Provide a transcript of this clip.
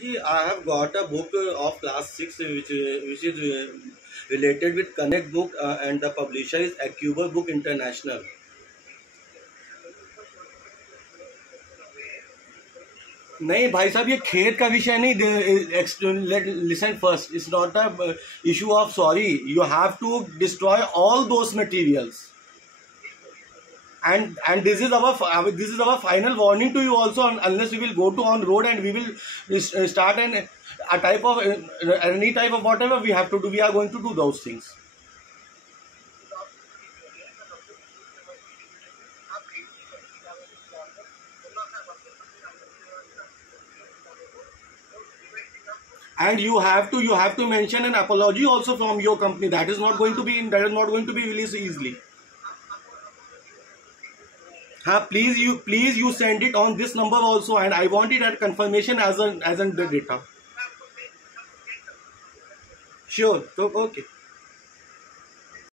Ji, I have got a book of class 6 which is related with Connect book and the publisher is Acuba Book International. नहीं भाई साहब ये खेत का विषय नहीं. Listen first, it's not a issue of sorry. You have to destroy all those materials. And this is our final warning to you also. Unless we will go to on road and we will start a type of any type of whatever we have to do, we are going to do those things. And you have to mention an apology also from your company. That is not going to be released easily. Please you send it on this number also, and I want it at confirmation as an data. Sure. So okay.